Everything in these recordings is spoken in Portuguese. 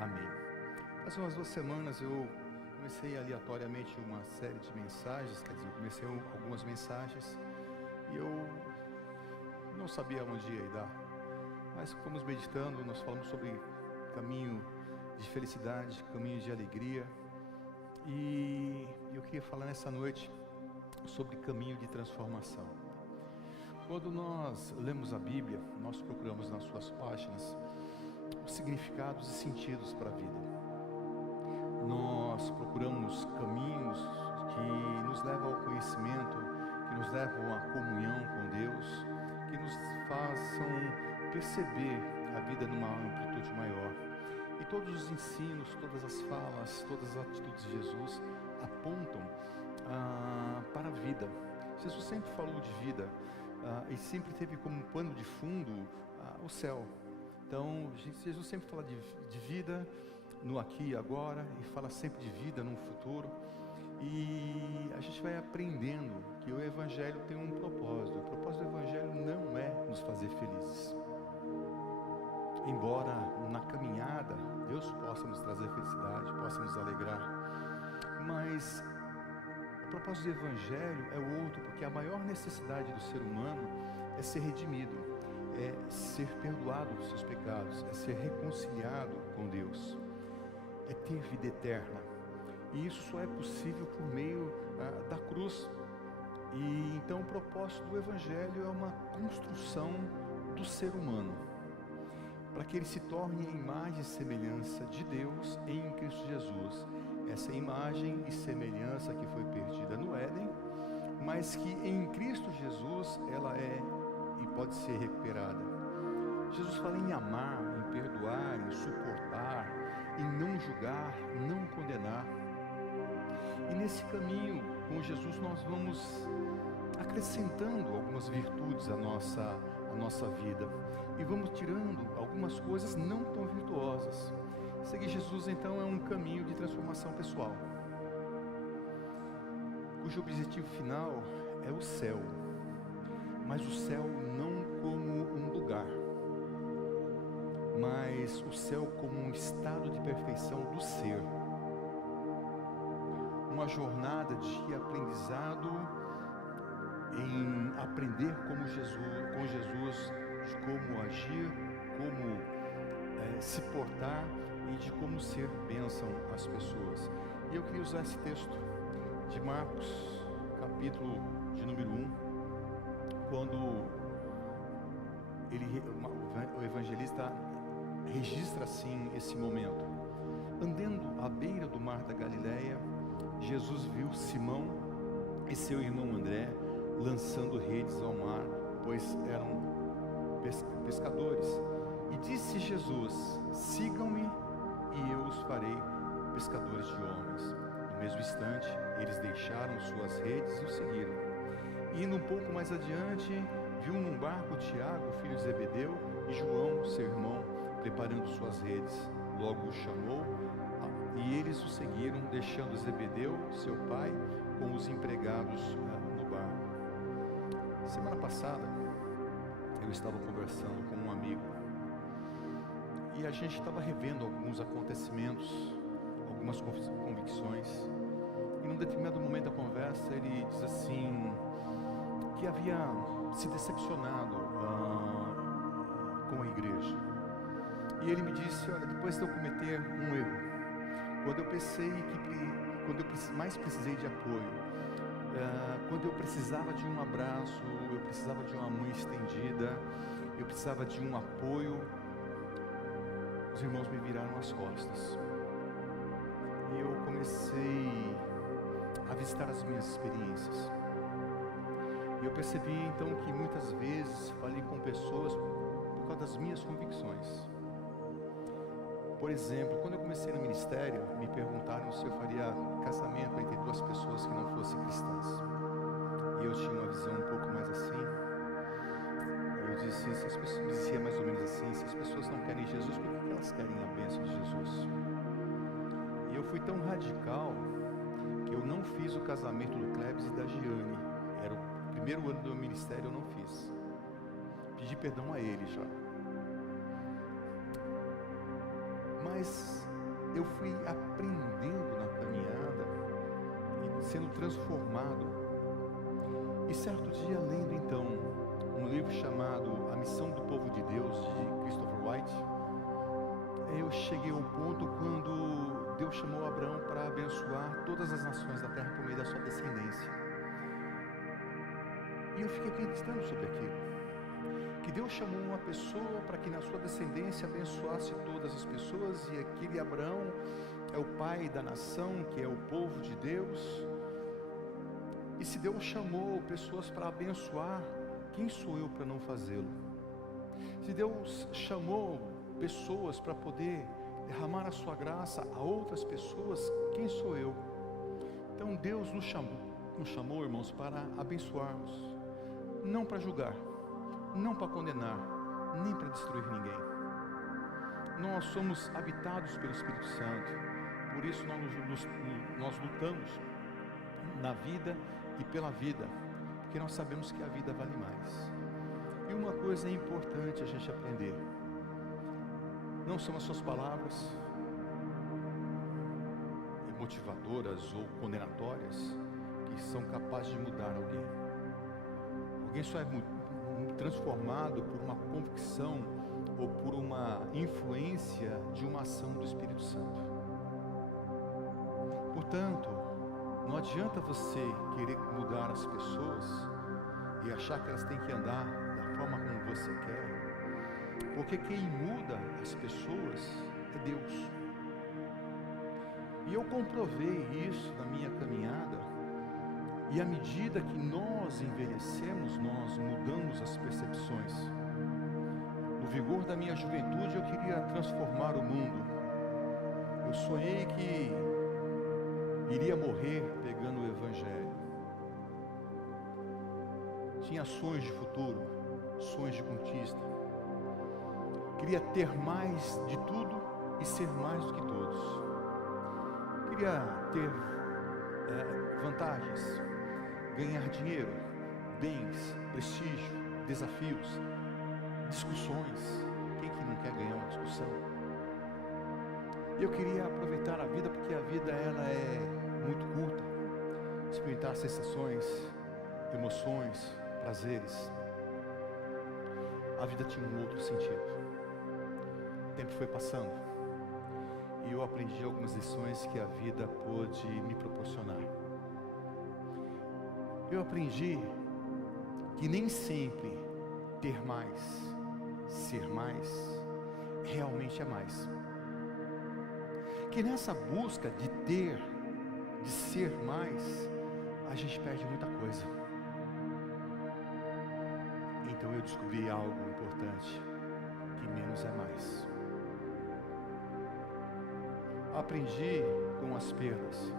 Amém. Faz umas 2 semanas eu comecei aleatoriamente uma série de mensagens, quer dizer, eu comecei algumas mensagens e eu não sabia onde ia dar, mas fomos meditando, nós falamos sobre caminho de felicidade, caminho de alegria, e eu queria falar nessa noite sobre caminho de transformação. Quando nós lemos a Bíblia, nós procuramos nas suas páginas os significados e sentidos para a vida. Nós procuramos caminhos que nos levam ao conhecimento, que nos levam à comunhão com Deus, que nos façam perceber a vida numa amplitude maior. E todos os ensinos, todas as falas, todas as atitudes de Jesus apontam para a vida. Jesus sempre falou de vida e sempre teve como pano de fundo o céu. Então, Jesus sempre fala de vida no aqui e agora, e fala sempre de vida no futuro. E a gente vai aprendendo que o Evangelho tem um propósito. O propósito do Evangelho não é nos fazer felizes. Embora na caminhada Deus possa nos trazer felicidade, possa nos alegrar, mas o propósito do Evangelho é outro, porque a maior necessidade do ser humano é ser redimido, é ser perdoado dos seus pecados, é ser reconciliado com Deus, é ter vida eterna. E isso só é possível por meio da cruz. E então o propósito do Evangelho é uma construção do ser humano, para que ele se torne a imagem e semelhança de Deus em Cristo Jesus. Essa imagem e semelhança que foi perdida no Éden, mas que em Cristo Jesus ela é e pode ser recuperada. Jesus fala em amar, em perdoar, em suportar, em não julgar, não condenar. E nesse caminho com Jesus nós vamos acrescentando algumas virtudes à nossa vida e vamos tirando algumas coisas não tão virtuosas. Seguir Jesus então é um caminho de transformação pessoal, cujo objetivo final é o céu, mas o céu não como um lugar, mas o céu como um estado de perfeição do ser, uma jornada de aprendizado em aprender com Jesus, de como agir, como se portar e de como ser bênção às pessoas. E eu queria usar esse texto de Marcos, capítulo de número 1, quando o evangelista registra assim esse momento. Andando à beira do mar da Galileia, Jesus viu Simão e seu irmão André lançando redes ao mar, pois eram pescadores. E disse Jesus: sigam-me e eu os farei pescadores de homens. No mesmo instante, eles deixaram suas redes e o seguiram. Indo um pouco mais adiante, viu num barco Tiago, filho de Zebedeu, e João, seu irmão, preparando suas redes. Logo o chamou e eles o seguiram, deixando Zebedeu, seu pai, com os empregados no barco. Semana passada, eu estava conversando com um amigo e a gente estava revendo alguns acontecimentos, algumas convicções. E num determinado momento da conversa, ele diz assim, que havia se decepcionado com a igreja. E ele me disse: olha, depois de eu cometer um erro, quando eu mais precisei de apoio, quando eu precisava de um abraço, eu precisava de uma mão estendida, eu precisava de um apoio, os irmãos me viraram as costas. E eu comecei a visitar as minhas experiências. E eu percebi então que muitas vezes falei com pessoas por causa das minhas convicções. Por exemplo, quando eu comecei no ministério, me perguntaram se eu faria casamento entre duas pessoas que não fossem cristãs. E eu tinha uma visão um pouco mais assim. E eu disse, se as pessoas, me dizia mais ou menos assim, se as pessoas não querem Jesus, por que elas querem a bênção de Jesus? E eu fui tão radical que eu não fiz o casamento do Clebs e da Giane. Era o primeiro ano do meu ministério, eu não fiz. Pedi perdão a ele já. Mas eu fui aprendendo na caminhada e sendo transformado. E certo dia, lendo então um livro chamado A Missão do Povo de Deus, de Christopher White, eu cheguei ao ponto quando Deus chamou Abraão para abençoar todas as nações da terra por meio da sua descendência. E eu fiquei pensando sobre aquilo. Que Deus chamou uma pessoa para que na sua descendência abençoasse todas as pessoas, e aquele Abraão é o pai da nação, que é o povo de Deus. E se Deus chamou pessoas para abençoar, quem sou eu para não fazê-lo? Se Deus chamou pessoas para poder derramar a sua graça a outras pessoas, quem sou eu? Então Deus nos chamou, irmãos, para abençoarmos, não para julgar, não para condenar, nem para destruir ninguém. Nós somos habitados pelo Espírito Santo, por isso nós lutamos na vida e pela vida, porque nós sabemos que a vida vale mais. E uma coisa é importante a gente aprender: não são as suas palavras motivadoras ou condenatórias que são capazes de mudar alguém. Alguém só é transformado por uma convicção ou por uma influência de uma ação do Espírito Santo. Portanto, não adianta você querer mudar as pessoas e achar que elas têm que andar da forma como você quer, porque quem muda as pessoas é Deus. E eu comprovei isso na minha caminhada, e à medida que nós envelhecemos, nós mudamos as percepções. No vigor da minha juventude, eu queria transformar o mundo. Eu sonhei que iria morrer pegando o Evangelho. Tinha sonhos de futuro, sonhos de conquista. Queria ter mais de tudo e ser mais do que todos. Queria ter vantagens, ganhar dinheiro, bens, prestígio, desafios, discussões. Quem que não quer ganhar uma discussão? Eu queria aproveitar a vida, porque a vida ela é muito curta. Experimentar sensações, emoções, prazeres. A vida tinha um outro sentido. O tempo foi passando e eu aprendi algumas lições que a vida pôde me proporcionar. Eu aprendi que nem sempre ter mais, ser mais, realmente é mais. Que nessa busca de ter, de ser mais, a gente perde muita coisa. Então eu descobri algo importante, que menos é mais. Aprendi com as perdas,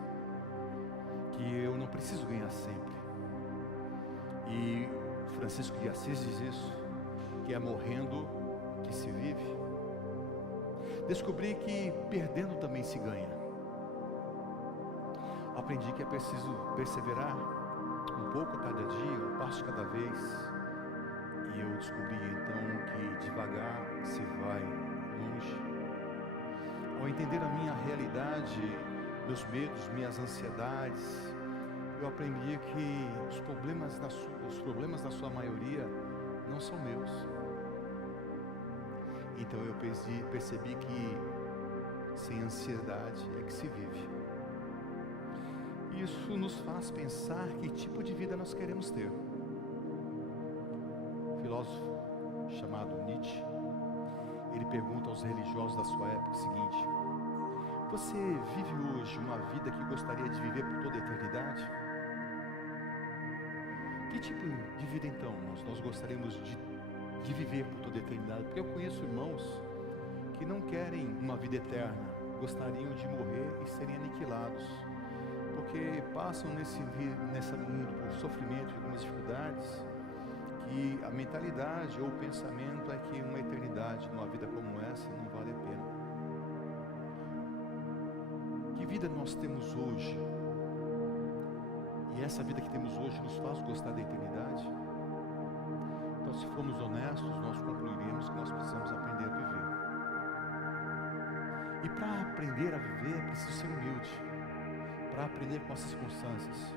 que eu não preciso ganhar sempre. E Francisco de Assis diz isso, que é morrendo que se vive. Descobri que perdendo também se ganha. Aprendi que é preciso perseverar, um pouco a cada dia, um passo de cada vez. E eu descobri então que devagar se vai longe. Ao entender a minha realidade, meus medos, minhas ansiedades, eu aprendi que os problemas da sua maioria não são meus. Então eu percebi que sem ansiedade é que se vive. Isso nos faz pensar que tipo de vida nós queremos ter. Um filósofo chamado Nietzsche, ele pergunta aos religiosos da sua época o seguinte: você vive hoje uma vida que gostaria de viver por toda a eternidade? Que tipo de vida então nós gostaríamos de viver por toda a eternidade? Porque eu conheço irmãos que não querem uma vida eterna, gostariam de morrer e serem aniquilados, porque passam nesse mundo por sofrimento e algumas dificuldades, que a mentalidade ou o pensamento é que uma eternidade numa vida como essa não vale a pena. Que vida nós temos hoje? E essa vida que temos hoje nos faz gostar da eternidade? Então, se formos honestos, nós concluiremos que nós precisamos aprender a viver. E para aprender a viver é preciso ser humilde, para aprender com as circunstâncias.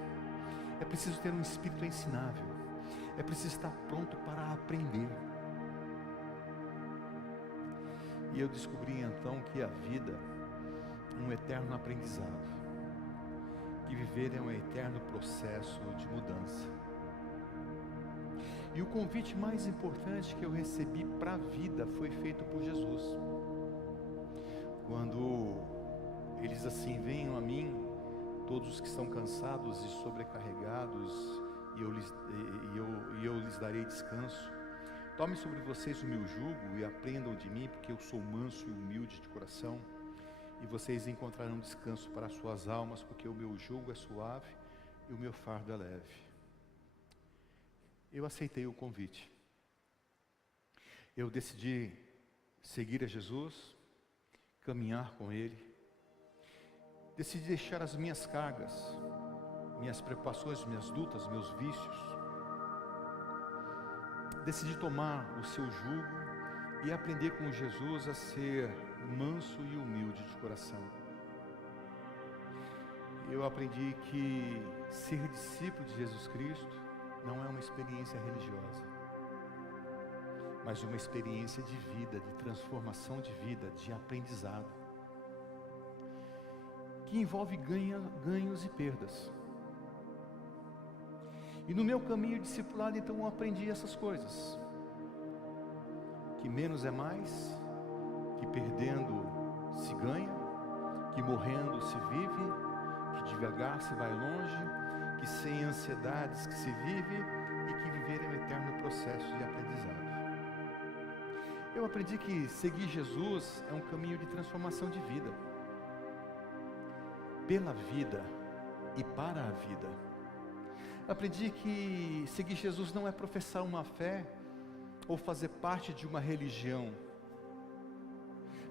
É preciso ter um espírito ensinável, é preciso estar pronto para aprender. E eu descobri então que a vida é um eterno aprendizado, que viver é um eterno processo de mudança. E o convite mais importante que eu recebi para a vida foi feito por Jesus. Quando ele diz assim: venham a mim, todos os que estão cansados e sobrecarregados, e eu lhes darei descanso. Tomem sobre vocês o meu jugo e aprendam de mim, porque eu sou manso e humilde de coração, e vocês encontrarão descanso para as suas almas, porque o meu jugo é suave e o meu fardo é leve. Eu aceitei o convite. Eu decidi seguir a Jesus, caminhar com Ele. Decidi deixar as minhas cargas, minhas preocupações, minhas lutas, meus vícios. Decidi tomar o seu jugo e aprender com Jesus a ser manso e humilde de coração. Eu aprendi que ser discípulo de Jesus Cristo não é uma experiência religiosa, mas uma experiência de vida, de transformação de vida, de aprendizado, que envolve ganhos e perdas. E no meu caminho discipulado, então, eu aprendi essas coisas: que menos é mais, que perdendo se ganha, que morrendo se vive, que devagar se vai longe, que sem ansiedades que se vive, e que viver é um eterno processo de aprendizado. Eu aprendi que seguir Jesus é um caminho de transformação de vida, pela vida e para a vida. Aprendi que seguir Jesus não é professar uma fé ou fazer parte de uma religião,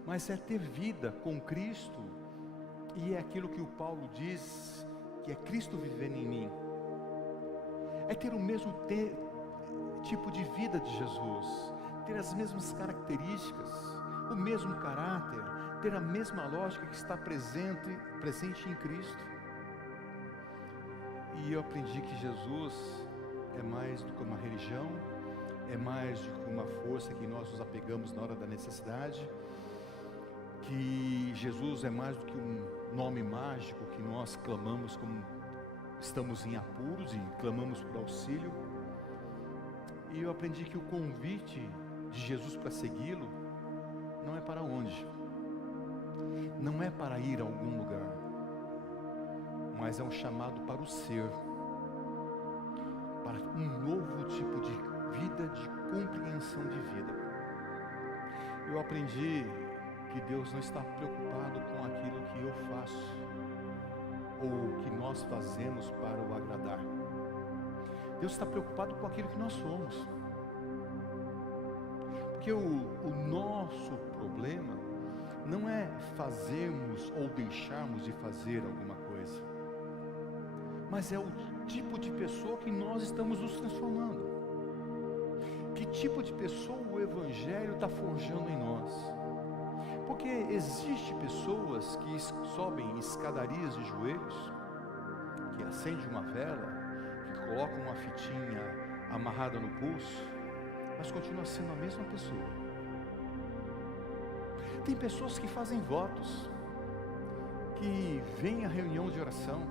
mas é ter vida com Cristo, e é aquilo que o Paulo diz, que é Cristo vivendo em mim. É ter o mesmo tipo de vida de Jesus, ter as mesmas características, o mesmo caráter, ter a mesma lógica que está presente em Cristo. E eu aprendi que Jesus é mais do que uma religião, é mais do que uma força que nós nos apegamos na hora da necessidade, que Jesus é mais do que um nome mágico que nós clamamos como estamos em apuros e clamamos por auxílio. E eu aprendi que o convite de Jesus para segui-lo não é para onde, não é para ir a algum lugar, mas é um chamado para o ser, para um novo tipo de vida, de compreensão de vida. Eu aprendi que Deus não está preocupado com aquilo que eu faço ou que nós fazemos para o agradar. Deus está preocupado com aquilo que nós somos. Porque o nosso problema não é fazermos ou deixarmos de fazer alguma coisa, mas é o tipo de pessoa que nós estamos nos transformando. Que tipo de pessoa o Evangelho está forjando em nós? Porque existem pessoas que sobem escadarias de joelhos, que acendem uma vela, que colocam uma fitinha amarrada no pulso, mas continua sendo a mesma pessoa. Tem pessoas que fazem votos, que vêm à reunião de oração,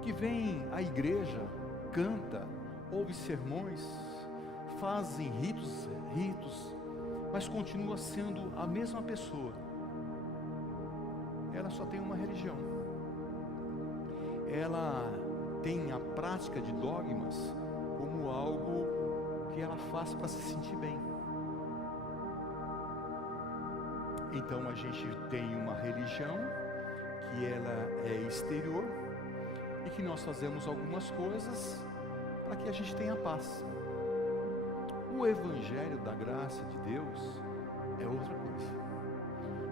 que vêm à igreja, canta, ouve sermões, fazem ritos, mas continua sendo a mesma pessoa. Ela só tem uma religião. Ela tem a prática de dogmas como algo que ela faz para se sentir bem. Então a gente tem uma religião que ela é exterior e que nós fazemos algumas coisas para que a gente tenha paz. O Evangelho da graça de Deus é outra coisa.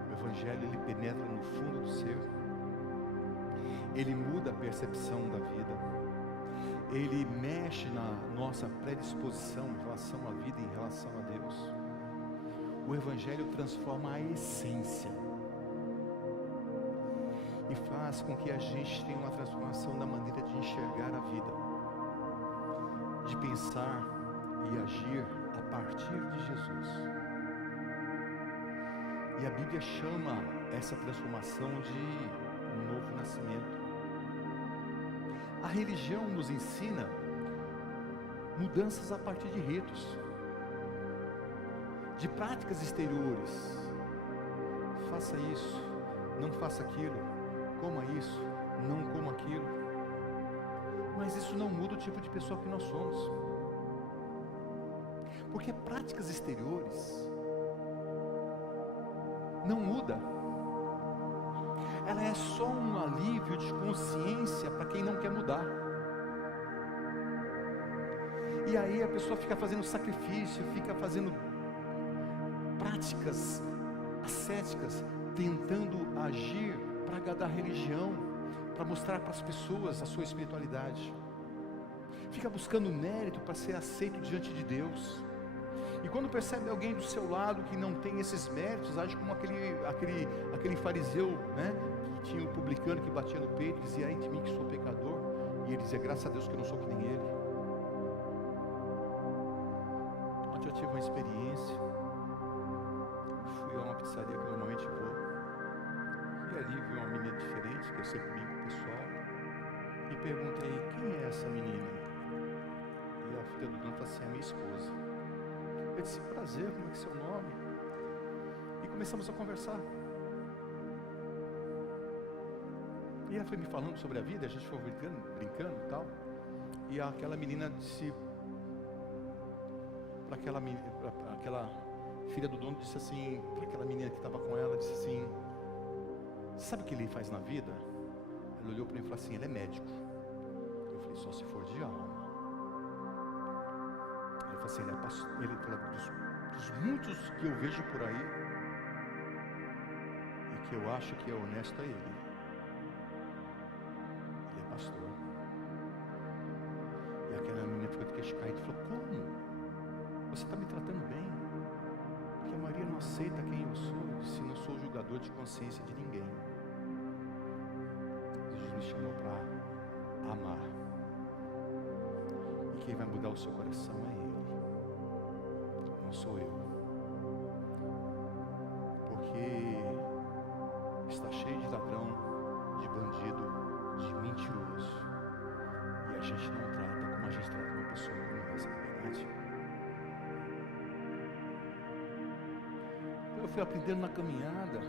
O Evangelho, ele penetra no fundo do ser, ele muda a percepção da vida, ele mexe na nossa predisposição em relação à vida, em relação a Deus. O Evangelho transforma a essência. e faz com que a gente tenha uma transformação na maneira de enxergar a vida, de pensar e agir a partir de Jesus. E a Bíblia chama essa transformação de um novo nascimento. A religião nos ensina mudanças a partir de ritos, de práticas exteriores. Faça isso, não faça aquilo, coma isso, não coma aquilo. Mas isso não muda o tipo de pessoa que nós somos. Porque práticas exteriores não muda. Ela é só um alívio de consciência para quem não quer mudar. E aí a pessoa fica fazendo sacrifício, fica fazendo práticas ascéticas, tentando agir para agradar a religião, para mostrar para as pessoas a sua espiritualidade. Fica buscando mérito para ser aceito diante de Deus. E quando percebe alguém do seu lado que não tem esses méritos, age como aquele fariseu, né, que tinha um publicano que batia no peito e dizia: ai de mim que sou pecador. E ele dizia: graças a Deus que eu não sou que nem ele. Ontem eu tive uma experiência. Fui a uma pizzaria que normalmente vou, e ali vi uma menina diferente, que eu sempre brinco com o pessoal, e perguntei: quem é essa menina? E a filha do dono falou assim: é minha esposa. Eu disse: prazer, como é que é seu nome? E começamos a conversar. E ela foi me falando sobre a vida, a gente foi brincando e tal. E aquela menina disse, para aquela filha do dono, disse assim, para aquela menina que estava com ela, disse assim: sabe o que ele faz na vida? Ela olhou para mim e falou assim: ele é médico. Eu falei: só se for de alma. Ele falou assim: ele é pastor. Ele falou: dos muitos que eu vejo por aí, e que eu acho que é honesto, é ele. Ele é pastor. E aquela menina ficou de queixo caído e falou: como? Você está me tratando bem? Porque a Maria não aceita quem eu sou. Eu disse: não sou julgador de consciência de ninguém. Jesus me chamou para amar. E quem vai mudar o seu coração é Ele. Não sou eu. Porque está cheio de ladrão, de bandido, de mentiroso. E a gente não trata como a gente trata uma pessoa como essa, não é verdade? Eu fui aprendendo na caminhada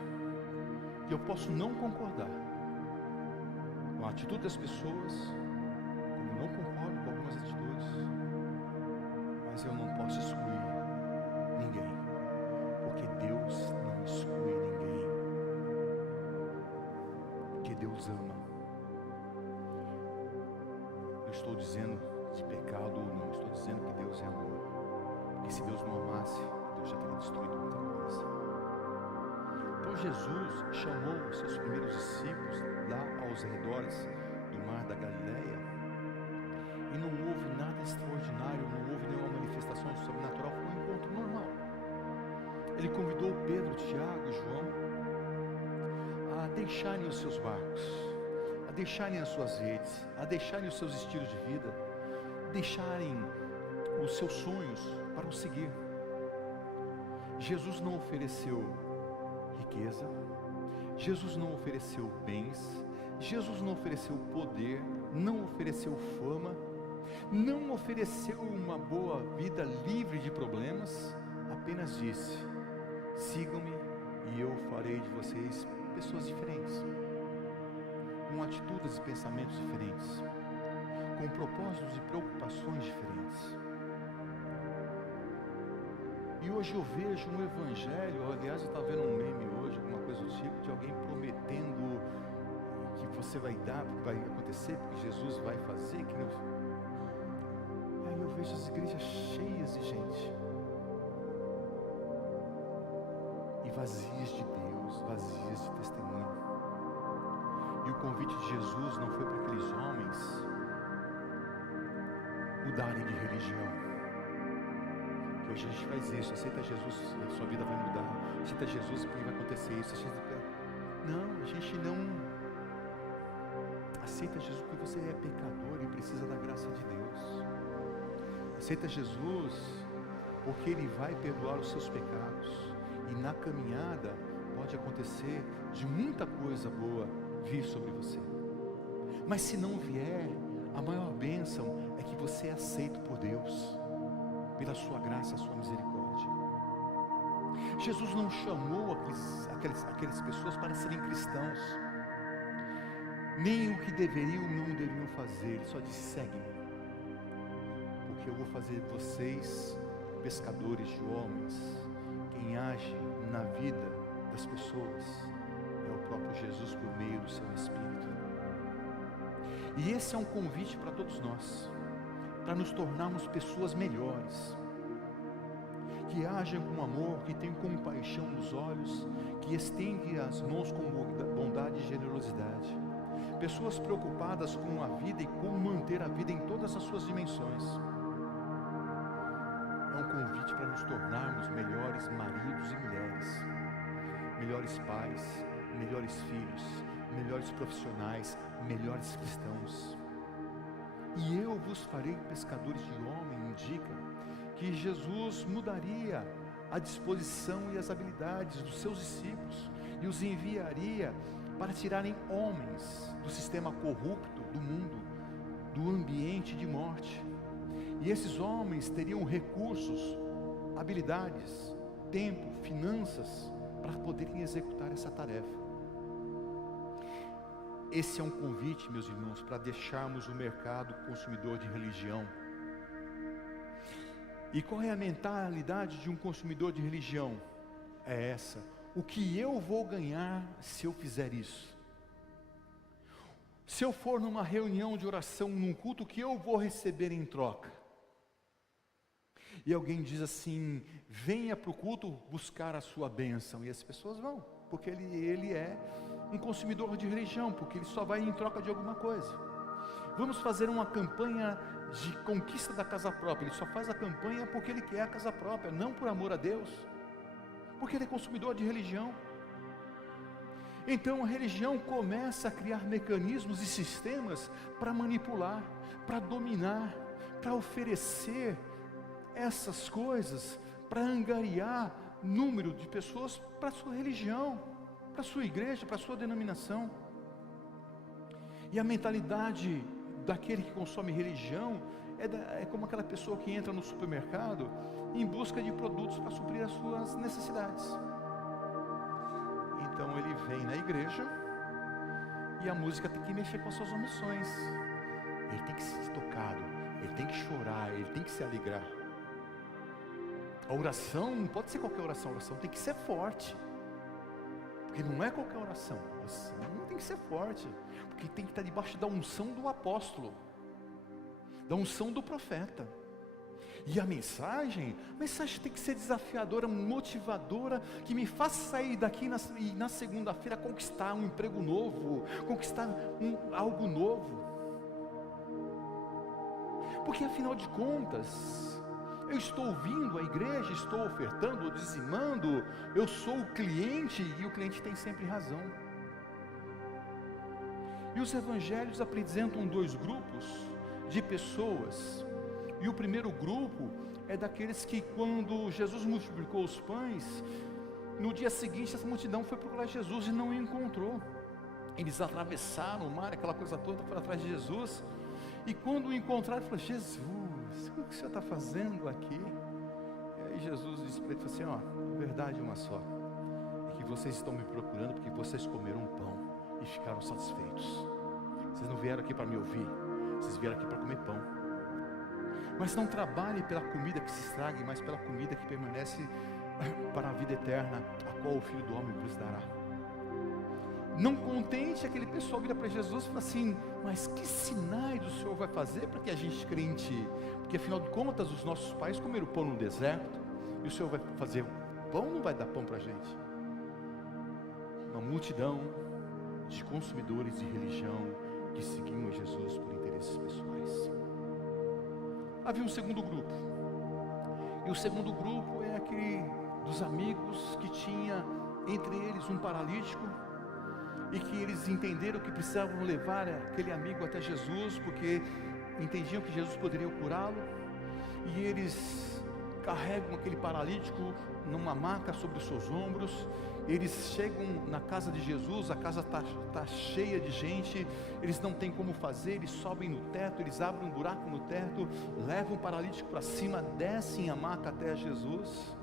que eu posso não concordar com a atitude das pessoas, como não concordo com algumas atitudes, mas eu não posso excluir ninguém, porque Deus não exclui ninguém, porque Deus ama. Eu estou dizendo de pecado ou não, estou dizendo que Deus é amor, porque se Deus não amasse, Deus já teria destruído muita coisa. Então Jesus chamou os seus primeiros discípulos lá aos arredores do mar da Galileia, e não houve nada extraordinário, não houve nenhuma manifestação sobrenatural, foi um encontro normal. Ele convidou Pedro, Tiago e João a deixarem os seus barcos, a deixarem as suas redes, a deixarem os seus estilos de vida, deixarem os seus sonhos para o seguir. Jesus não ofereceu riqueza, Jesus não ofereceu bens, Jesus não ofereceu poder, não ofereceu fama, não ofereceu uma boa vida livre de problemas, apenas disse: sigam-me e eu farei de vocês pessoas diferentes, com atitudes e pensamentos diferentes, com propósitos e preocupações diferentes. E hoje eu vejo um evangelho, aliás eu estava vendo um meme hoje, alguma coisa do tipo, de alguém prometendo que você vai dar, que vai acontecer, porque Jesus vai fazer, que não... E aí eu vejo as igrejas cheias de gente, e vazias de Deus, vazias de testemunho. E o convite de Jesus não foi para aqueles homens mudarem de religião. Hoje a gente faz isso: aceita Jesus, a sua vida vai mudar. Aceita Jesus, porque vai acontecer isso. Não, a gente não aceita Jesus porque você é pecador e precisa da graça de Deus. Aceita Jesus porque Ele vai perdoar os seus pecados. E na caminhada pode acontecer de muita coisa boa vir sobre você. Mas se não vier, a maior bênção é que você é aceito por Deus, pela sua graça, a sua misericórdia. Jesus não chamou aquelas pessoas para serem cristãos, nem o que deveriam ou não deveriam fazer. Ele só disse: segue-me, porque eu vou fazer vocês pescadores de homens. Quem age na vida das pessoas é o próprio Jesus por meio do seu Espírito. E esse é um convite para todos nós, para nos tornarmos pessoas melhores, que agem com amor, que têm compaixão nos olhos, que estendem as mãos com bondade e generosidade. Pessoas preocupadas com a vida e como manter a vida em todas as suas dimensões. É um convite para nos tornarmos melhores maridos e mulheres, melhores pais, melhores filhos, melhores profissionais, melhores cristãos. E eu vos farei pescadores de homem, indica que Jesus mudaria a disposição e as habilidades dos seus discípulos e os enviaria para tirarem homens do sistema corrupto do mundo, do ambiente de morte. E esses homens teriam recursos, habilidades, tempo, finanças para poderem executar essa tarefa. Esse é um convite, meus irmãos, para deixarmos o mercado consumidor de religião. E qual é a mentalidade de um consumidor de religião? É essa: o que eu vou ganhar se eu fizer isso? Se eu for numa reunião de oração, num culto, o que eu vou receber em troca? E alguém diz assim: venha para o culto buscar a sua bênção. E as pessoas vão, porque ele é um consumidor de religião, porque ele só vai em troca de alguma coisa. Vamos fazer uma campanha de conquista da casa própria. Ele só faz a campanha porque ele quer a casa própria, não por amor a Deus, porque ele é consumidor de religião. Então a religião começa a criar mecanismos e sistemas para manipular, para dominar, para oferecer essas coisas, para angariar número de pessoas para a sua religião, para a sua igreja, para a sua denominação. E a mentalidade daquele que consome religião é como aquela pessoa que entra no supermercado em busca de produtos para suprir as suas necessidades. Então ele vem na igreja e a música tem que mexer com as suas emoções. Ele tem que ser tocado, ele tem que chorar, ele tem que se alegrar. A oração não pode ser qualquer oração, a oração tem que ser forte. Porque não é qualquer oração, a oração tem que ser forte, porque tem que estar debaixo da unção do apóstolo, da unção do profeta. E a mensagem tem que ser desafiadora, motivadora, que me faça sair daqui na segunda-feira conquistar um emprego novo, conquistar algo novo. Porque afinal de contas, eu estou vindo à igreja, estou ofertando, dizimando, eu sou o cliente e o cliente tem sempre razão. E os evangelhos apresentam dois grupos de pessoas. E o primeiro grupo é daqueles que, quando Jesus multiplicou os pães, no dia seguinte essa multidão foi procurar Jesus e não o encontrou. Eles atravessaram o mar, aquela coisa toda, foram atrás de Jesus. E quando o encontraram, falaram: Jesus, o que o senhor está fazendo aqui? E aí Jesus disse para ele assim: ó, a verdade é uma só, é que vocês estão me procurando porque vocês comeram pão e ficaram satisfeitos. Vocês não vieram aqui para me ouvir, vocês vieram aqui para comer pão. Mas não trabalhe pela comida que se estrague, mas pela comida que permanece para a vida eterna, a qual o Filho do Homem vos dará. Não contente, aquele pessoal vira para Jesus e fala assim: mas que sinais o Senhor vai fazer para que a gente crente? Porque afinal de contas os nossos pais comeram pão no deserto, e o Senhor vai fazer pão, não vai dar pão para a gente. Uma multidão de consumidores de religião que seguiam Jesus por interesses pessoais. Havia um segundo grupo, e o segundo grupo é aquele dos amigos que tinha entre eles um paralítico, e que eles entenderam que precisavam levar aquele amigo até Jesus, porque entendiam que Jesus poderia curá-lo, e eles carregam aquele paralítico numa maca sobre os seus ombros. Eles chegam na casa de Jesus, a casa está cheia de gente, eles não têm como fazer, eles sobem no teto, eles abrem um buraco no teto, levam o paralítico para cima, descem a maca até Jesus,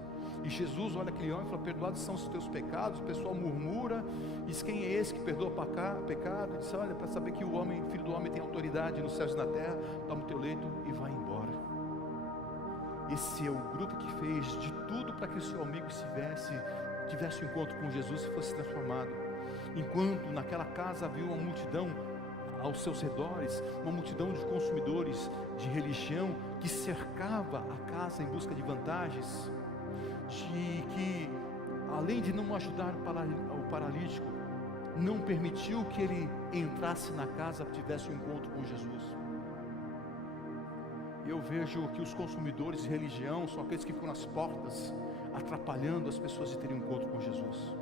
e Jesus olha aquele homem e fala: perdoados são os teus pecados. O pessoal murmura, diz: quem é esse que perdoa pecado? Diz: olha, para saber que o homem, filho do homem, tem autoridade nos céus e na terra, toma o teu leito e vai embora. Esse é o grupo que fez de tudo para que o seu amigo tivesse um encontro com Jesus e fosse transformado. Enquanto naquela casa havia uma multidão aos seus redores, uma multidão de consumidores de religião que cercava a casa em busca de vantagens, de que, além de não ajudar o paralítico, não permitiu que ele entrasse na casa, tivesse um encontro com Jesus. Eu vejo que os consumidores de religião são aqueles que ficam nas portas, atrapalhando as pessoas de terem um encontro com Jesus.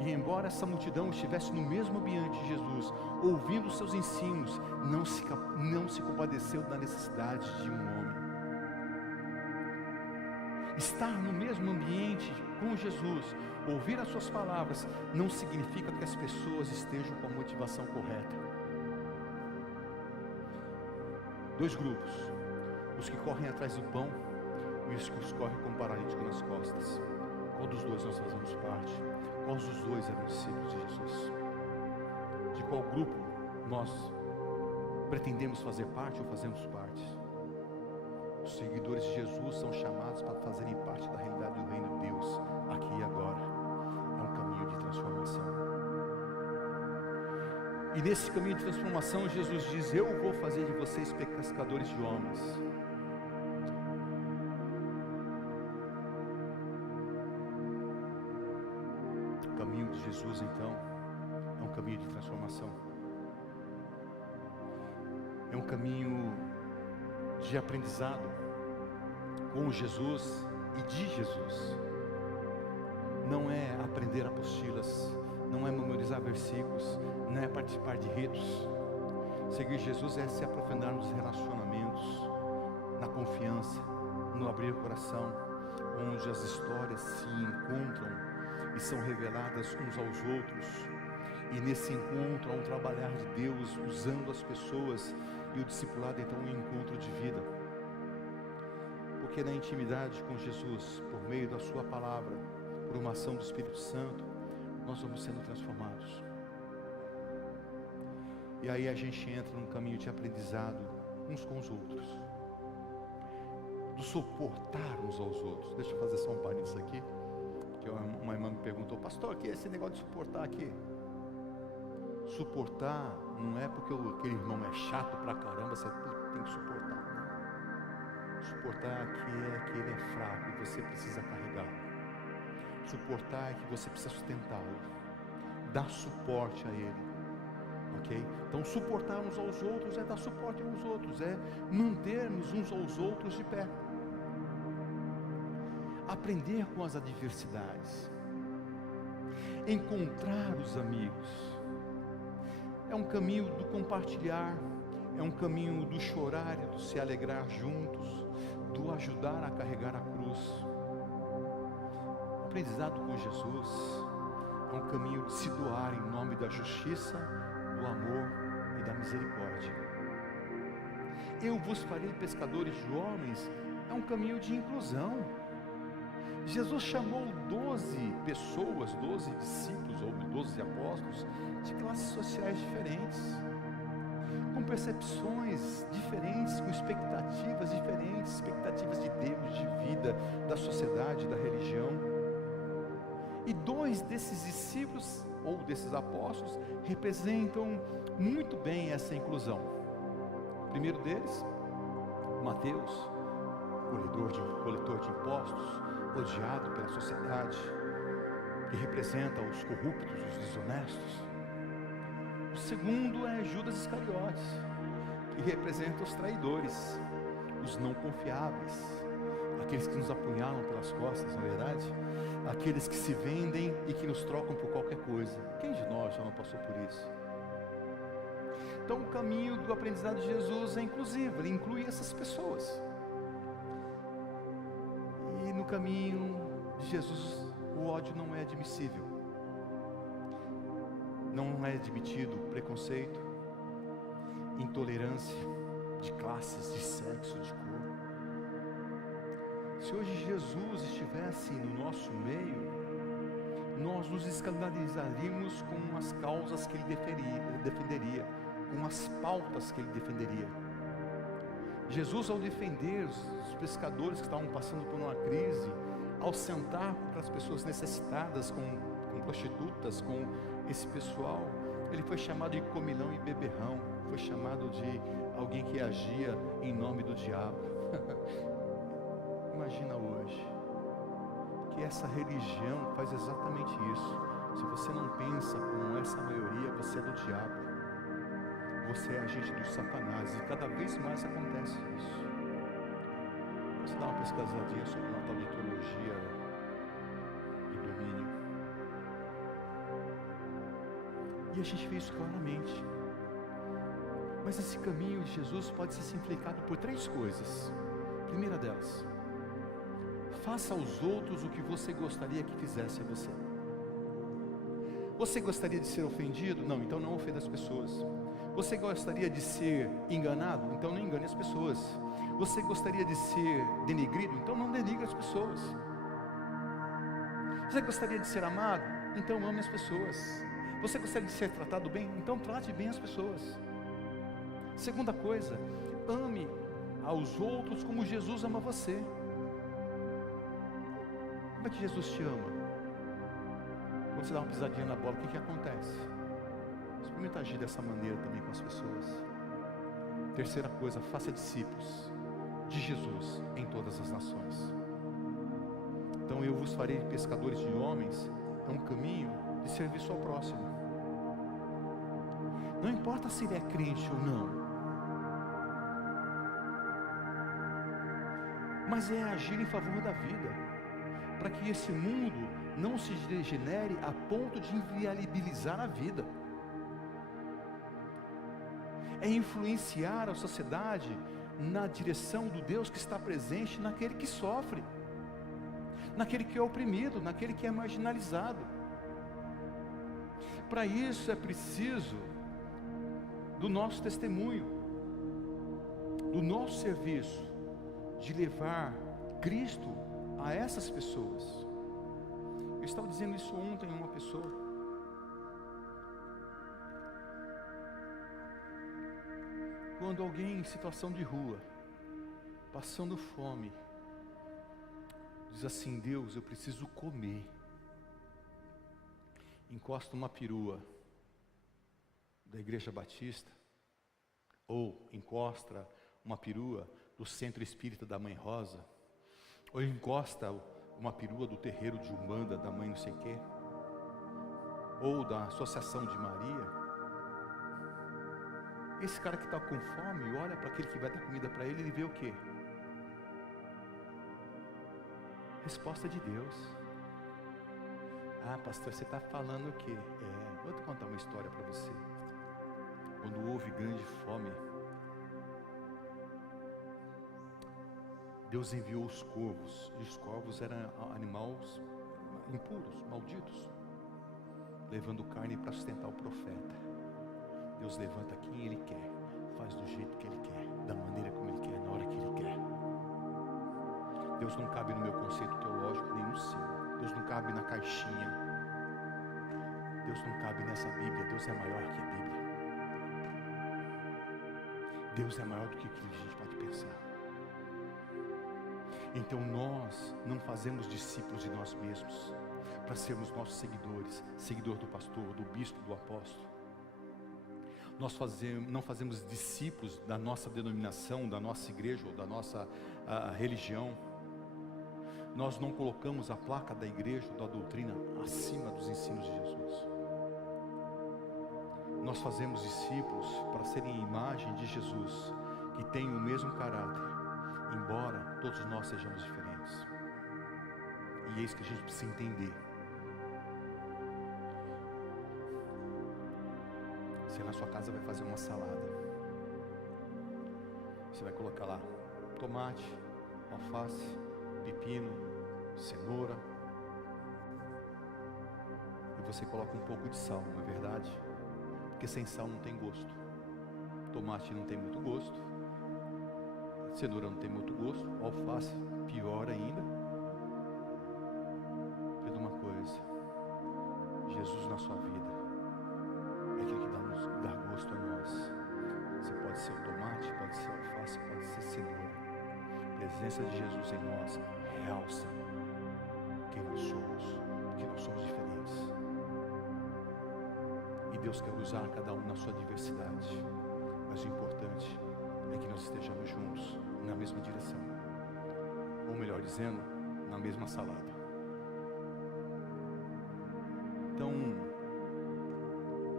E embora essa multidão estivesse no mesmo ambiente de Jesus, ouvindo os seus ensinos, não se compadeceu da necessidade de um homem. Estar no mesmo ambiente com Jesus, ouvir as suas palavras, não significa que as pessoas estejam com a motivação correta. Dois grupos: os que correm atrás do pão e os que correm com o paralítico nas costas. Qual dos dois nós fazemos parte? Qual dos dois eram discípulos de Jesus? De qual grupo nós pretendemos fazer parte ou fazemos parte? Os seguidores de Jesus são chamados para fazerem parte da realidade do reino de Deus, aqui e agora. É um caminho de transformação. E nesse caminho de transformação, Jesus diz: eu vou fazer de vocês pescadores de homens. O caminho de Jesus, então, é um caminho de transformação. É um caminho de aprendizado com Jesus e de Jesus. Não é aprender apostilas, não é memorizar versículos, não é participar de ritos. Seguir Jesus é se aprofundar nos relacionamentos, na confiança, no abrir o coração, onde as histórias se encontram e são reveladas uns aos outros. E nesse encontro há um trabalhar de Deus usando as pessoas, e o discipulado então é um encontro de vida. Porque na intimidade com Jesus, por meio da sua palavra, por uma ação do Espírito Santo, nós vamos sendo transformados. E aí a gente entra num caminho de aprendizado uns com os outros, do suportar uns aos outros. Deixa eu fazer só um parênteses aqui, que uma irmã me perguntou: pastor, que é esse negócio de suportar aqui? Suportar não é porque aquele irmão é chato pra caramba, você tem que suportar. Não. Suportar aqui é que ele é fraco e você precisa carregá-lo. Suportar é que você precisa sustentá-lo, dar suporte a ele, ok? Então suportar uns aos outros é dar suporte uns aos outros, é mantermos uns aos outros de pé. Aprender com as adversidades, encontrar os amigos. É um caminho do compartilhar, é um caminho do chorar e do se alegrar juntos, do ajudar a carregar a cruz. O aprendizado com Jesus é um caminho de se doar em nome da justiça, do amor e da misericórdia. Eu vos farei pescadores de homens é um caminho de inclusão. Jesus chamou 12 pessoas, 12 discípulos ou 12 apóstolos de classes sociais diferentes, com percepções diferentes, com expectativas diferentes, expectativas de Deus, de vida, da sociedade, da religião. E 2 desses discípulos ou desses apóstolos representam muito bem essa inclusão. O primeiro deles, Mateus, coletor de impostos, odiado pela sociedade, que representa os corruptos, os desonestos. O segundo é Judas Iscariotes, que representa os traidores, os não confiáveis, aqueles que nos apunhalam pelas costas, não é verdade? Aqueles que se vendem e que nos trocam por qualquer coisa. Quem de nós já não passou por isso? Então o caminho do aprendizado de Jesus é inclusivo, ele inclui essas pessoas. E no caminho de Jesus, o ódio não é admissível. Não é admitido preconceito, intolerância de classes, de sexo, de cor. Se hoje Jesus estivesse no nosso meio, nós nos escandalizaríamos com as causas que ele defenderia, com as pautas que ele defenderia. Jesus, ao defender os pescadores que estavam passando por uma crise, ao sentar com as pessoas necessitadas, com prostitutas, com esse pessoal, ele foi chamado de comilão e beberrão, foi chamado de alguém que agia em nome do diabo. Imagina hoje, que essa religião faz exatamente isso. Se você não pensa como essa maioria, você é do diabo, você é agente do Satanás, e cada vez mais acontece isso. Você dá uma pesquisadinha sobre uma tal de teologia do domínio, e a gente vê isso claramente. Mas esse caminho de Jesus pode ser simplificado por 3 coisas. Primeira delas: faça aos outros o que você gostaria que fizesse a você. Você gostaria de ser ofendido? Não, então não ofenda as pessoas. Você gostaria de ser enganado? Então não engane as pessoas. Você gostaria de ser denegrido? Então não denigre as pessoas. Você gostaria de ser amado? Então ame as pessoas. Você gostaria de ser tratado bem? Então trate bem as pessoas. Segunda coisa: ame aos outros como Jesus ama você. Como é que Jesus te ama? Quando você dá uma pisadinha na bola, o que acontece? Experimenta agir dessa maneira também com as pessoas. Terceira coisa: faça discípulos de Jesus em todas as nações. Então eu vos farei pescadores de homens. É um caminho de serviço ao próximo. Não importa se ele é crente ou não, mas é agir em favor da vida, para que esse mundo não se degenere a ponto de inviabilizar a vida. É influenciar a sociedade na direção do Deus que está presente naquele que sofre, naquele que é oprimido, naquele que é marginalizado. Para isso é preciso do nosso testemunho, do nosso serviço, de levar Cristo a essas pessoas. Eu estava dizendo isso ontem a uma pessoa. Quando alguém em situação de rua, passando fome, diz assim: Deus, eu preciso comer. Encosta uma perua da Igreja Batista, ou encosta uma perua do Centro Espírita da Mãe Rosa, ou encosta uma perua do terreiro de Umbanda da Mãe não sei quê, ou da Associação de Maria. Esse cara que está com fome olha para aquele que vai dar comida para ele, ele vê o quê? Resposta de Deus. Ah, pastor, você está falando o quê? Vou te contar uma história para você. Quando houve grande fome, Deus enviou os corvos, e os corvos eram animais impuros, malditos, levando carne para sustentar o profeta. Deus levanta quem Ele quer, faz do jeito que Ele quer, da maneira como Ele quer, na hora que Ele quer. Deus não cabe no meu conceito teológico, nem no seu. Deus não cabe na caixinha. Deus não cabe nessa Bíblia. Deus é maior que a Bíblia. Deus é maior do que aquilo que a gente pode pensar. Então nós não fazemos discípulos de nós mesmos para sermos nossos seguidores, seguidor do pastor, do bispo, do apóstolo. Nós não fazemos discípulos da nossa denominação, da nossa igreja ou da nossa religião. Nós não colocamos a placa da igreja ou da doutrina acima dos ensinos de Jesus. Nós fazemos discípulos para serem a imagem de Jesus, que tem o mesmo caráter, embora todos nós sejamos diferentes. E é isso que a gente precisa entender. Você na sua casa vai fazer uma salada. Você vai colocar lá tomate, alface, pepino, cenoura. E você coloca um pouco de sal, não é verdade? Porque sem sal não tem gosto. Tomate não tem muito gosto. Cenoura não tem muito gosto. Alface, pior ainda. Entenda uma coisa. Jesus na sua vida é aquele que dá gosto a nós. Você pode ser o tomate, pode ser a alface, pode ser cenoura. A presença de Jesus em nós realça quem nós somos, porque nós somos diferentes. E Deus quer usar cada um na sua diversidade. Mas o importante é que nós estejamos juntos na mesma direção. Ou melhor dizendo, na mesma salada. Então,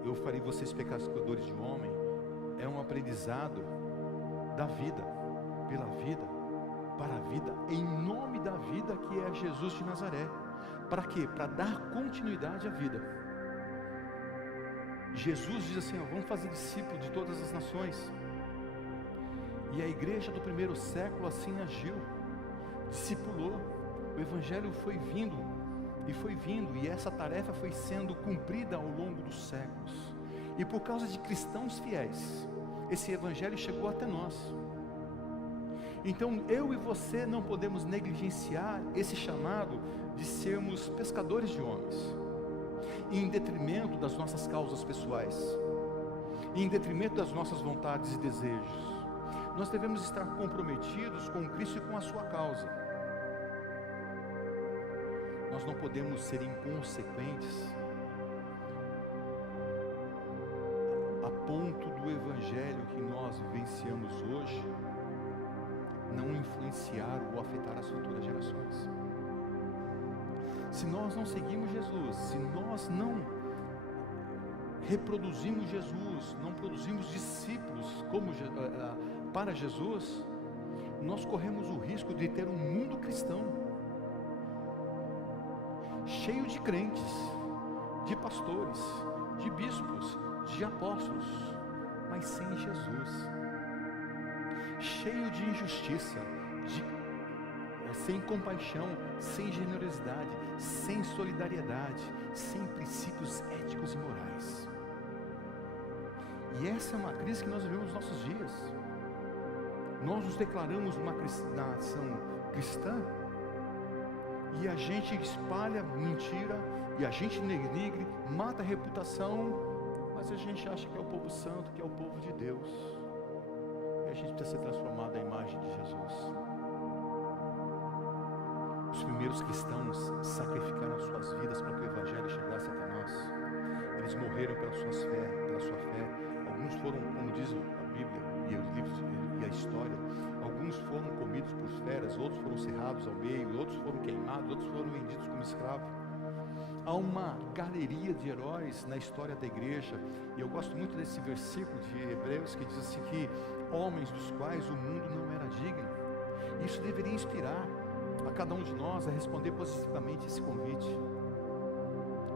eu farei vocês pescadores de homem. É um aprendizado da vida, pela vida, para a vida, em nome da vida que é Jesus de Nazaré. Para quê? Para dar continuidade à vida. Jesus diz assim, vamos fazer discípulo de todas as nações. E a igreja do primeiro século assim agiu, discipulou. O evangelho foi vindo, e essa tarefa foi sendo cumprida ao longo dos séculos. E por causa de cristãos fiéis, esse evangelho chegou até nós. Então eu e você não podemos negligenciar esse chamado de sermos pescadores de homens, em detrimento das nossas causas pessoais, em detrimento das nossas vontades e desejos. Nós devemos estar comprometidos com Cristo e com a sua causa. Nós não podemos ser inconsequentes a ponto do evangelho que nós vivenciamos hoje não influenciar ou afetar as futuras gerações. Se nós não seguimos Jesus, se nós não reproduzimos Jesus, não produzimos discípulos para Jesus, nós corremos o risco de ter um mundo cristão cheio de crentes, de pastores, de bispos, de apóstolos, mas sem Jesus, cheio de injustiça, sem compaixão, sem generosidade, sem solidariedade, sem princípios éticos e morais. E essa é uma crise que nós vivemos nos nossos dias. Nós nos declaramos uma nação cristã e a gente espalha mentira, e a gente denigre, mata a reputação, mas a gente acha que é o povo santo, que é o povo de Deus. E a gente precisa ser transformado à imagem de Jesus. Os primeiros cristãos sacrificaram as suas vidas para que o evangelho chegasse até nós. Eles morreram pela sua fé. Alguns foram, como diz a Bíblia e os livros e a história, alguns foram comidos por feras, outros foram cerrados ao meio, outros foram queimados, outros foram vendidos como escravos. Há uma galeria de heróis na história da igreja, e eu gosto muito desse versículo de Hebreus que diz assim que homens dos quais o mundo não era digno. Isso deveria inspirar a cada um de nós a responder positivamente esse convite.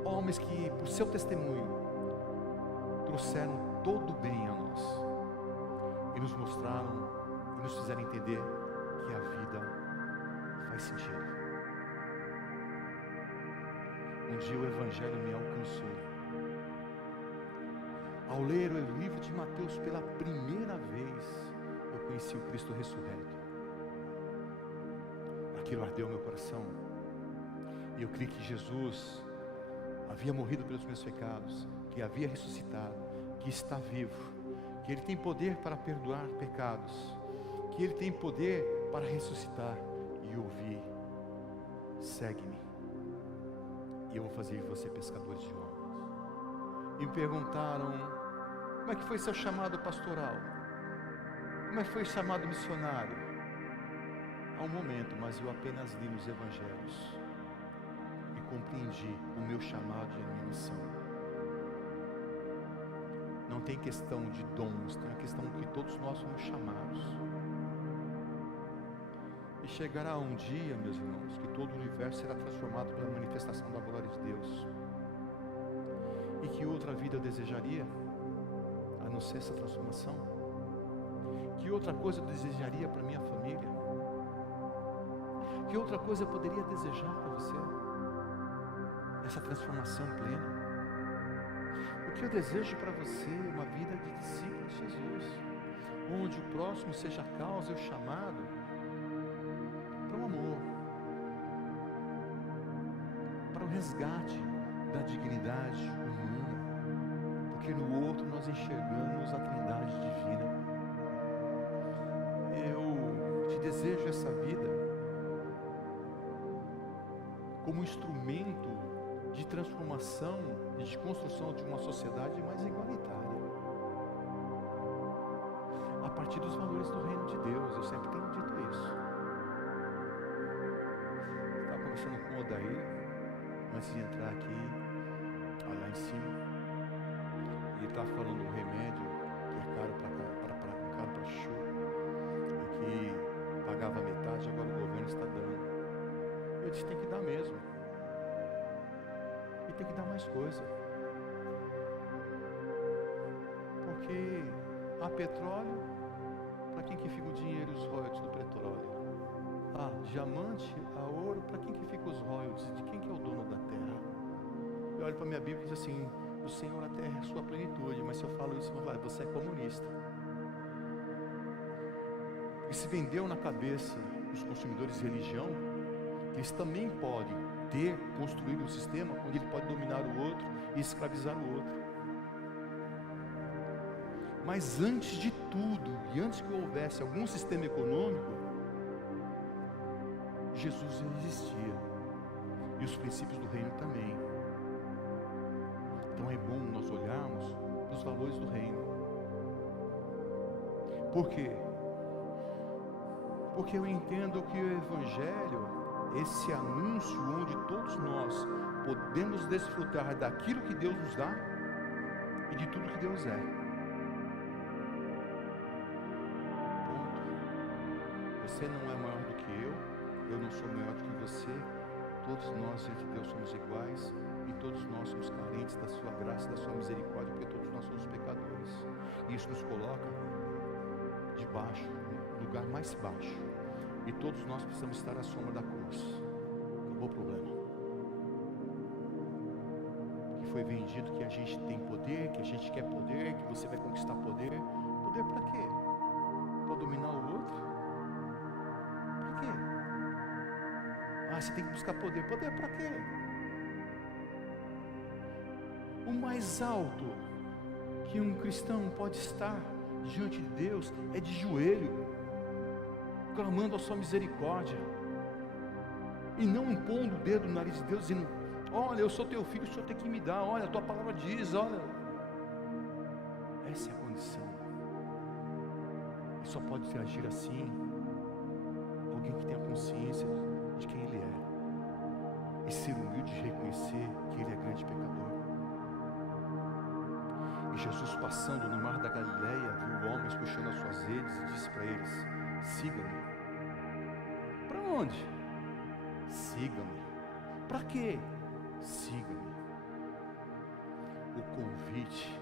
Homens que por seu testemunho trouxeram todo o bem a nós e nos mostraram e nos fizeram entender que a vida faz sentido. Um dia o evangelho me alcançou. Ao ler o livro de Mateus pela primeira vez, eu conheci o Cristo ressurreto. Aquilo ardeu meu coração, e eu criei que Jesus havia morrido pelos meus pecados, que havia ressuscitado, que está vivo, que Ele tem poder para perdoar pecados, que Ele tem poder para ressuscitar. E ouvi: segue-me, e eu vou fazer de você pescadores de homens. E me perguntaram: como é que foi seu chamado pastoral? Como é que foi o chamado missionário? Há um momento, mas eu apenas li nos evangelhos e compreendi o meu chamado e a minha missão. Não tem questão de dons, tem a questão que todos nós somos chamados. E chegará um dia, meus irmãos, que todo o universo será transformado pela manifestação da glória de Deus. E que outra vida eu desejaria, a não ser essa transformação? Que outra coisa eu desejaria para minha família? Que outra coisa eu poderia desejar para você? Essa transformação plena. O que eu desejo para você é uma vida de discípulo de Jesus, onde o próximo seja a causa e o chamado para o amor, para o resgate da dignidade humana, porque no outro nós enxergamos a Trindade divina. Eu te desejo essa vida como instrumento de transformação e de construção de uma sociedade mais igualitária, a partir dos valores do reino de Deus. Eu sempre tenho dito isso. Estava conversando com o Odair antes de entrar aqui, lá em cima, e ele estava falando do remédio que é caro para show, e que pagava metade, agora o governo está dando. Eu disse, tem que dar mesmo. E tem que dar mais coisa. Porque há petróleo, para quem que fica o dinheiro e os royalties do petróleo? Há diamante, há ouro, para quem que fica os royalties? De quem que é o dono da terra? Eu olho para a minha Bíblia e diz assim, o Senhor a terra é a sua plenitude, mas se eu falo isso, você é comunista. E se vendeu na cabeça dos consumidores de religião, eles também podem construir um sistema onde ele pode dominar o outro e escravizar o outro. Mas antes de tudo, e antes que houvesse algum sistema econômico, Jesus existia. E os princípios do reino também. Então é bom nós olharmos para os valores do reino. Por quê? Porque eu entendo que o Evangelho, esse anúncio onde todos nós podemos desfrutar daquilo que Deus nos dá e de tudo que Deus é. Ponto. Você não é maior do que eu não sou maior do que você. Todos nós diante de Deus somos iguais e todos nós somos carentes da sua graça e da sua misericórdia, porque todos nós somos pecadores. E isso nos coloca debaixo, no lugar mais baixo. E todos nós precisamos estar à sombra da cruz. Acabou o problema. Que foi vendido que a gente tem poder, que a gente quer poder, que você vai conquistar poder. Poder para quê? Para dominar o outro? Para quê? Ah, você tem que buscar poder. Poder para quê? O mais alto que um cristão pode estar diante de Deus é de joelho, clamando a sua misericórdia, e não impondo o dedo no nariz de Deus, dizendo, olha, eu sou teu filho, o Senhor tem que me dar, olha, a tua palavra diz, olha. Essa é a condição. E só pode agir assim alguém que tenha consciência de quem ele é, e ser humilde de reconhecer que ele é grande pecador. E Jesus, passando no mar da Galileia, viu homens puxando as suas redes e disse para eles, siga-me. Para onde? Siga-me. Para quê? Siga-me. O convite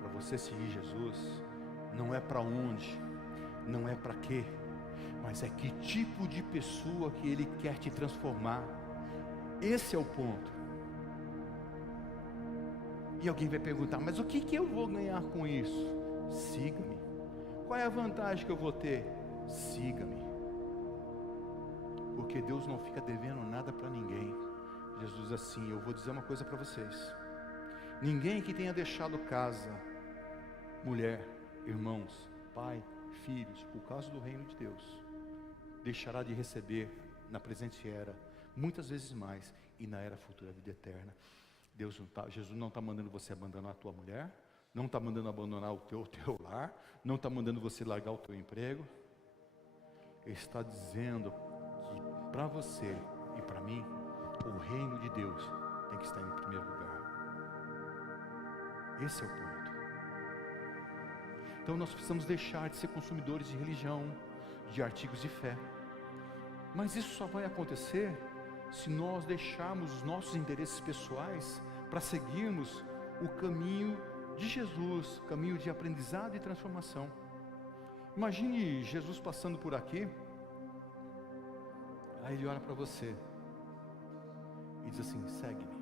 para você seguir Jesus não é para onde, não é para quê, mas é que tipo de pessoa que Ele quer te transformar. Esse é o ponto. E alguém vai perguntar, mas o que eu vou ganhar com isso? Siga-me. Qual é a vantagem que eu vou ter? Siga-me. Porque Deus não fica devendo nada para ninguém. Jesus diz assim, eu vou dizer uma coisa para vocês. Ninguém que tenha deixado casa, mulher, irmãos, pai, filhos, por causa do reino de Deus, deixará de receber na presente era, muitas vezes mais, e na era futura, a vida eterna. Jesus não está mandando você abandonar a tua mulher, não está mandando abandonar o teu lar, não está mandando você largar o teu emprego. Ele está dizendo que para você e para mim, o reino de Deus tem que estar em primeiro lugar. Esse é o ponto. Então nós precisamos deixar de ser consumidores de religião, de artigos de fé. Mas isso só vai acontecer se nós deixarmos os nossos interesses pessoais para seguirmos o caminho de Jesus, caminho de aprendizado e transformação. Imagine Jesus passando por aqui, aí ele olha para você e diz assim: segue-me,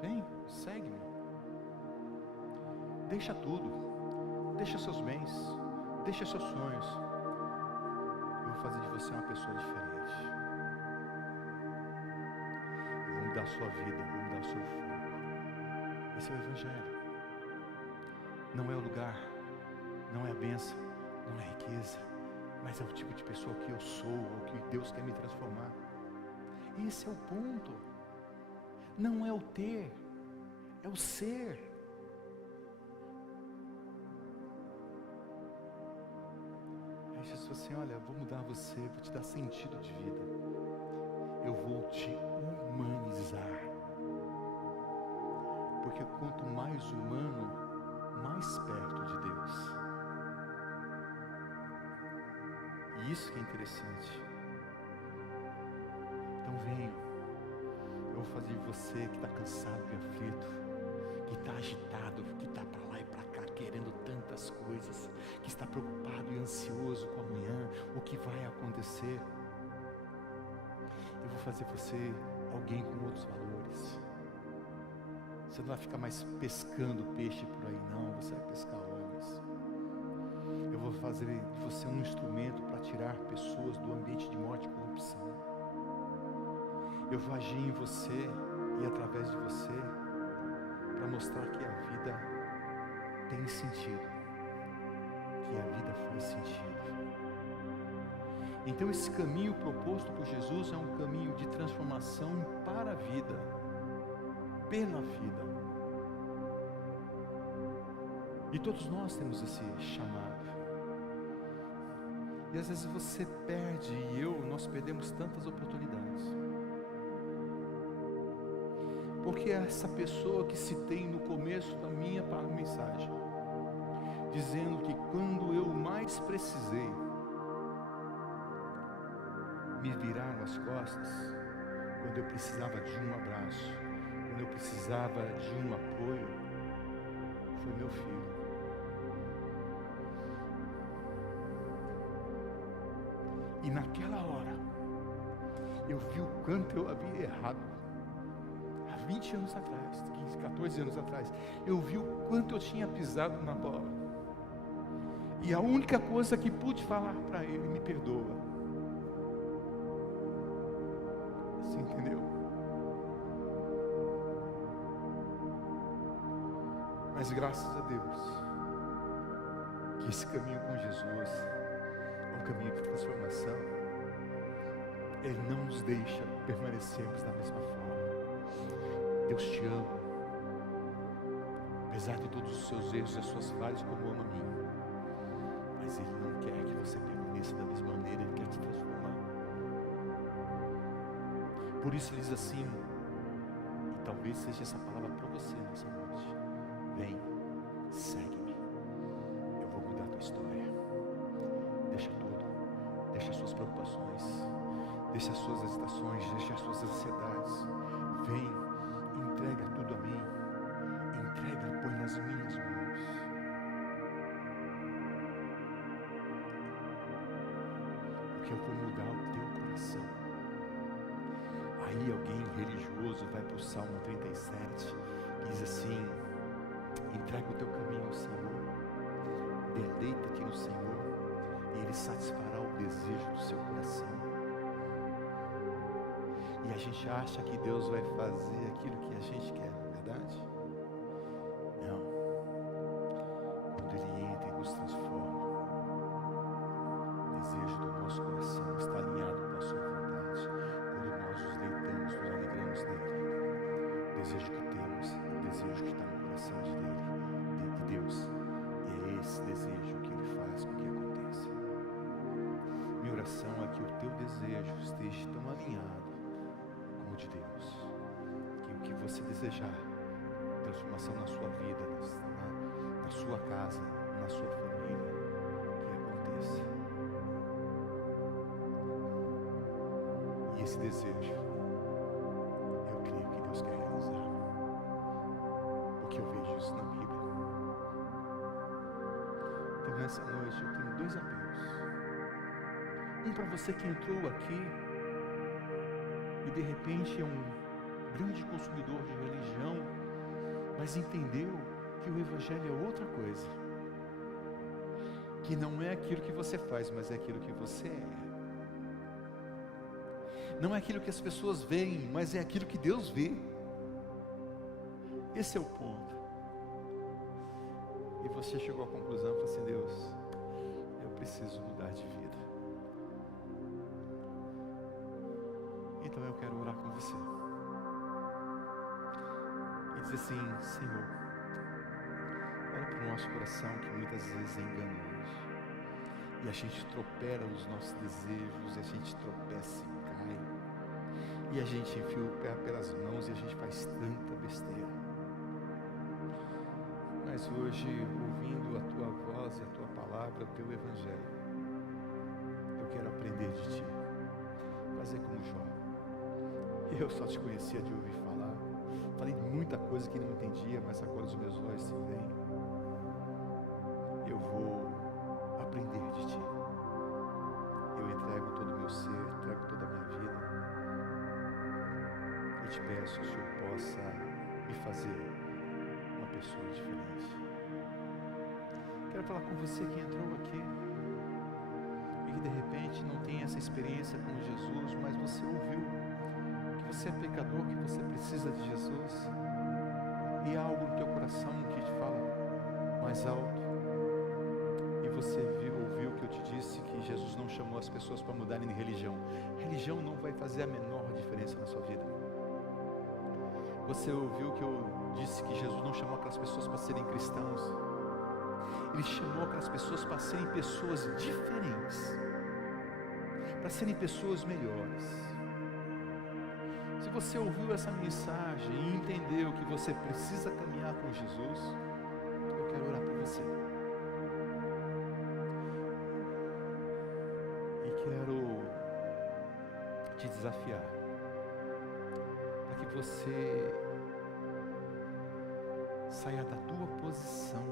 vem, segue-me, deixa tudo, deixa seus bens, deixa seus sonhos, eu vou fazer de você uma pessoa diferente, eu vou mudar a sua vida, eu vou mudar o seu foco. Esse é o Evangelho. Não é o lugar, não é a bênção, não é a riqueza, mas é o tipo de pessoa que eu sou, o que Deus quer me transformar. Esse é o ponto. Não é o ter, é o ser. Aí Jesus falou assim: olha, eu vou mudar você, vou te dar sentido de vida, eu vou te humanizar. Porque quanto mais humano, mais perto de Deus. E isso que é interessante. Então venha, eu vou fazer de você que está cansado e aflito, que está agitado, que está para lá e para cá querendo tantas coisas, que está preocupado e ansioso com amanhã, o que vai acontecer. Eu vou fazer você alguém com outros valores. Você não vai ficar mais pescando peixe por aí, não. Você vai pescar homens. Eu vou fazer de você um instrumento para tirar pessoas do ambiente de morte e corrupção. Eu vou agir em você e através de você para mostrar que a vida tem sentido, que a vida faz sentido. Então esse caminho proposto por Jesus é um caminho de transformação para a vida, pela vida. E todos nós temos esse chamado. E às vezes você perde, e nós perdemos tantas oportunidades. Porque é essa pessoa que citei no começo da minha mensagem, dizendo que quando eu mais precisei, me viraram as costas, quando eu precisava de um abraço, quando eu precisava de um apoio, foi meu filho. E naquela hora, eu vi o quanto eu havia errado. Há 20 anos atrás, 15, 14 anos atrás, eu vi o quanto eu tinha pisado na bola. E a única coisa que pude falar para ele: me perdoa. Você entendeu? Mas graças a Deus, que esse caminho com Jesus é um caminho de transformação. Ele não nos deixa permanecermos da mesma forma. Deus te ama, apesar de todos os seus erros e as suas falhas, como ama a mim. Mas Ele não quer que você permaneça da mesma maneira, Ele quer te transformar. Por isso Ele diz assim, e talvez seja essa palavra para você nessa noite: vem, segue-me, eu vou mudar a tua história. Deixa tudo, deixa as suas preocupações, deixa as suas hesitações, deixa as suas ansiedades. Vem, entrega tudo a mim, entrega, põe nas minhas mãos. Porque eu vou mudar o teu coração. Aí alguém religioso vai para o Salmo 37, que diz assim: entrega o teu caminho ao Senhor, deleita-te no Senhor, e Ele satisfará o desejo do seu coração. E a gente acha que Deus vai fazer aquilo que a gente quer, não é verdade? Não. Quando Ele entra e nos transforma, o desejo do nosso coração está alinhado com a sua vontade. Quando nós nos deitamos, nos alegramos nele. O desejo que temos é o desejo que está no coração de Deus. E é esse desejo que Ele faz com que aconteça. Minha oração é que o teu desejo esteja tão alinhado com o de Deus, que o que você desejar, transformação na sua vida, na sua casa, na sua família, que aconteça. esse desejo, eu creio que Deus quer realizar, porque eu vejo isso na Bíblia. Então nessa noite eu tenho 2 apelos. Um para você que entrou aqui e de repente é um grande consumidor de religião, mas entendeu que o Evangelho é outra coisa, que não é aquilo que você faz, mas é aquilo que você é. Não é aquilo que as pessoas veem, mas é aquilo que Deus vê. Esse é o ponto. E você chegou à conclusão e falou assim: Deus, eu preciso mudar de vida. Então eu quero orar com você. E dizer assim: Senhor, olha para o nosso coração que muitas vezes é enganoso. E a gente tropera nos nossos desejos, e a gente tropeça e cai. E a gente enfia o pé pelas mãos e a gente faz tanta besteira. Mas hoje, ouvindo a Tua voz e a Tua palavra, o Teu Evangelho, eu quero aprender de Ti, fazer como Jó. Eu só Te conhecia de ouvir falar, falei muita coisa que não entendia, mas agora os meus olhos se veem. Eu vou aprender de Ti. Eu entrego todo o meu ser, entrego toda a minha vida. E Te peço que o Senhor possa me fazer uma pessoa diferente. Quero falar com você que entrou aqui e que de repente não tem essa experiência com Jesus, mas você ouviu que você é pecador, que você precisa de Jesus, e há algo no teu coração que te fala mais alto, e você ouviu que eu te disse que Jesus não chamou as pessoas para mudarem de religião. Religião não vai fazer a menor diferença na sua vida. Você ouviu que eu disse que Jesus não chamou aquelas pessoas para serem cristãos. Ele chamou aquelas pessoas para serem pessoas diferentes, para serem pessoas melhores. Se você ouviu essa mensagem e entendeu que você precisa caminhar com Jesus, eu quero orar por você. E quero te desafiar para que você saia da tua posição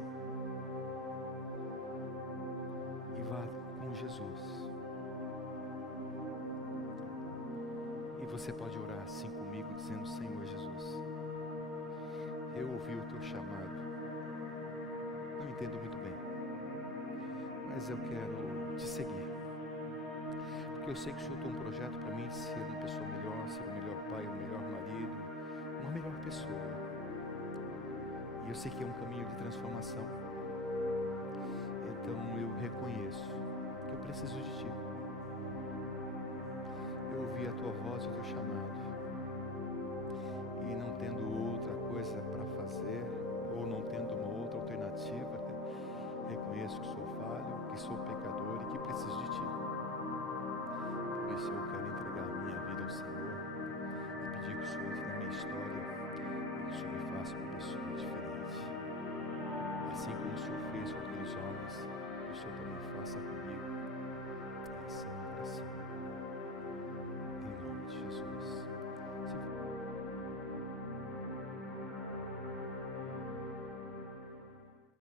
e vá com Jesus. E você pode orar assim comigo, dizendo: Senhor Jesus, eu ouvi o teu chamado, não entendo muito bem, mas eu quero te seguir, porque eu sei que o Senhor tem um projeto para mim de ser uma pessoa melhor, ser o melhor pai, o melhor marido, uma melhor pessoa. E eu sei que é um caminho de transformação. Então eu reconheço que eu preciso de Ti. Eu ouvi a Tua voz e o Teu chamado, e não tendo outra coisa para fazer, ou não tendo uma outra alternativa, reconheço que sou falho, que sou pecador e que preciso de Ti. Por isso eu quero entregar minha vida ao Senhor e pedir que o Senhor entre na minha história e que o Senhor me faça uma pessoa diferente. Assim como o Senhor fez com aqueles homens, que o Senhor também faça comigo. Essa é a oração.